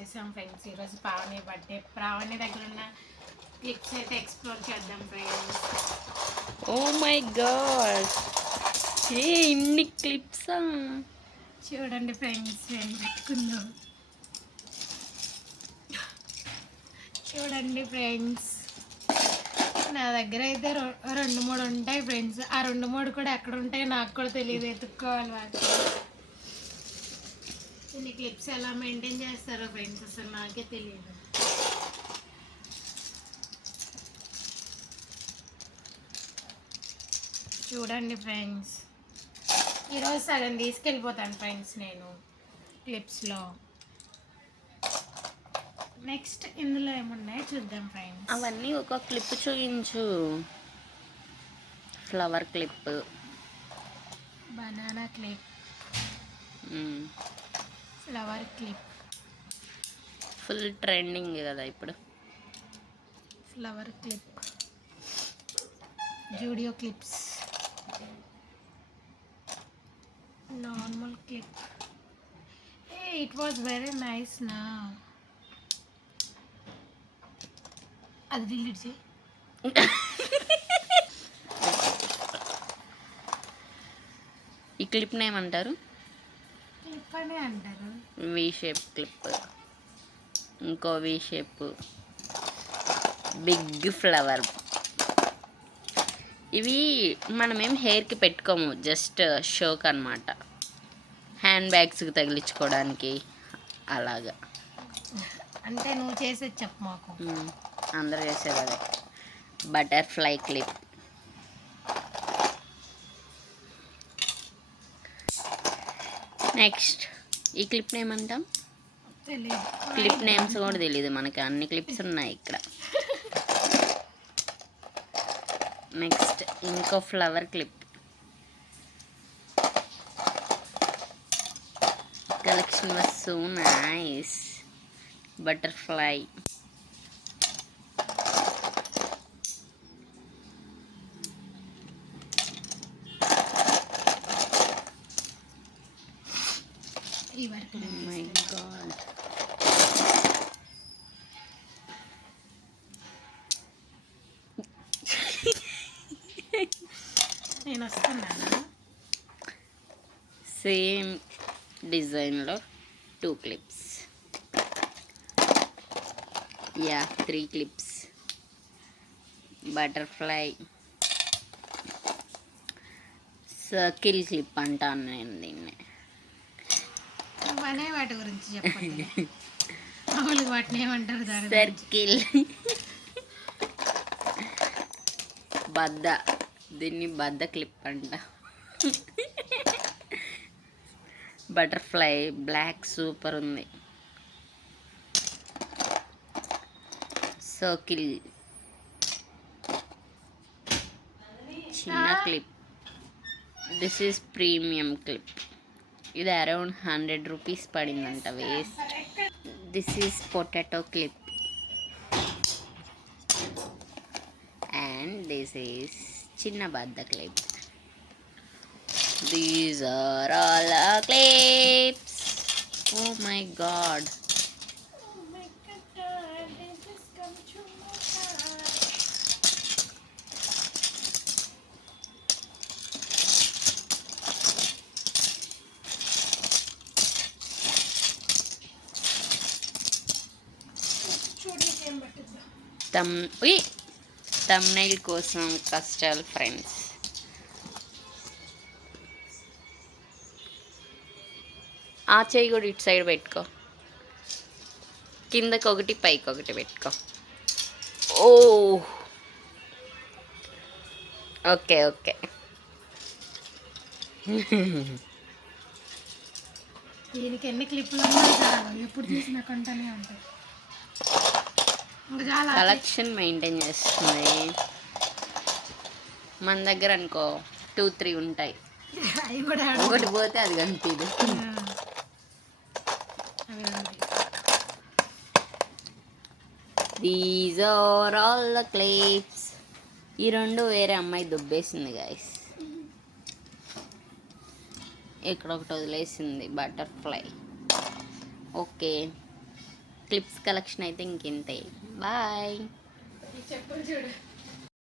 వచ్చేసాం ఫ్రెండ్స్. ఈరోజు పావని బర్త్డే. పావని దగ్గర ఉన్న క్లిప్స్ అయితే ఎక్స్ప్లోర్ చేద్దాం ఫ్రెండ్స్. ఓ మై గాడ్, ఇన్ని క్లిప్సా! చూడండి ఫ్రెండ్స్, నేను పెట్టుకుందాం. చూడండి ఫ్రెండ్స్, నా దగ్గర అయితే 2-3 ఉంటాయి ఫ్రెండ్స్. ఆ 2-3 కూడా ఎక్కడ ఉంటాయో నాకు కూడా తెలియదు, ఎత్తుక్కోవాలి వాటి. ఇన్ని క్లిప్స్ ఎలా మెయింటైన్ చేస్తారో ఫ్రెండ్స్, అసలు నాకే తెలియదు. చూడండి ఫ్రెండ్స్, ఈరోజు సగం తీసుకెళ్ళిపోతాను ఫ్రెండ్స్ నేను క్లిప్స్లో. నెక్స్ట్ ఇందులో ఏమున్నాయో చూద్దాం ఫ్రెండ్స్. అవన్నీ ఒక క్లిప్ చూపించు. Flower clip, banana clip, flower clip, full trending కదా ఇప్పుడు. Flower clip, Zudio clips, normal clip. It was very nice నా. అది డిలీట్ చేయి. ఈ క్లిప్ని ఏమంటారు? క్లిప్ అనే అంటారు. వి షేప్ క్లిప్, ఇంకో వి షేప్, బిగ్ ఫ్లవర్. ఇవి మనమేం హెయిర్కి పెట్టుకోము, జస్ట్ షోక్ అన్నమాట. హ్యాండ్ బ్యాగ్స్కి తగిలించుకోవడానికి అలాగా. అంటే నువ్వు చేసేది చెప్పు మాకు. అందరూ చేసేది అదే, బటర్ఫ్లై క్లిప్. నెక్స్ట్ ఈ క్లిప్ ఏమంటాం? తెలియదు. క్లిప్ నేమ్స్ కూడా తెలియదు మనకి, అన్ని క్లిప్స్ ఉన్నాయి ఇక్కడ. నెక్స్ట్ ఇంకో flower clip. Collection was so nice. Butterfly, my God. నేను వస్తున్నాను. సేమ్ డిజైన్లో 2 clips, yeah 3 clips. Butterfly, circle clip అంటాను నేను దీన్ని. అనే వాటి గురించి చెప్పండి. మామూలుగా వాటిని ఏమంటారు? సర్కిల్. బద్ద, దీన్ని బద్ద క్లిప్ అంట. బటర్ఫ్లై బ్లాక్ సూపర్ ఉంది. సర్కిల్ చిన్న clip. This is premium clip. ఇది అరౌండ్ 100 రూపీస్ పడిందంట, waste. This is potato clip and this is చిన్న బద్ద clip. These are all clips. Oh my god, thumbnail కోసం కష్టాలు ఫ్రెండ్స్. ఆ చెయ్యి కూడా ఇటు సైడ్ పెట్టుకో, కిందకి ఒకటి పైకి ఒకటి పెట్టుకో. ఓ ఓకే ఓకే. దీనికి ఎన్ని క్లిప్లు ఉన్నాయి, ఎప్పుడు తీసినా కొంటనే ఉంటాయి. కలెక్షన్ మెయింటైన్ చేస్తుంది. మన దగ్గర అనుకో 2-3 ఉంటాయి, ఒకటి పోతే అది కనిపించదు. These are all the clips. ఈ 2 వేరే అమ్మాయి దుబ్బేసింది గైస్. ఇక్కడ ఒకటి వదిలేసింది బటర్ఫ్లై. ఓకే, క్లిప్స్ కలెక్షన్ అయితే ఇంకింతే. బాయ్. ఈ చెప్పులు చూడు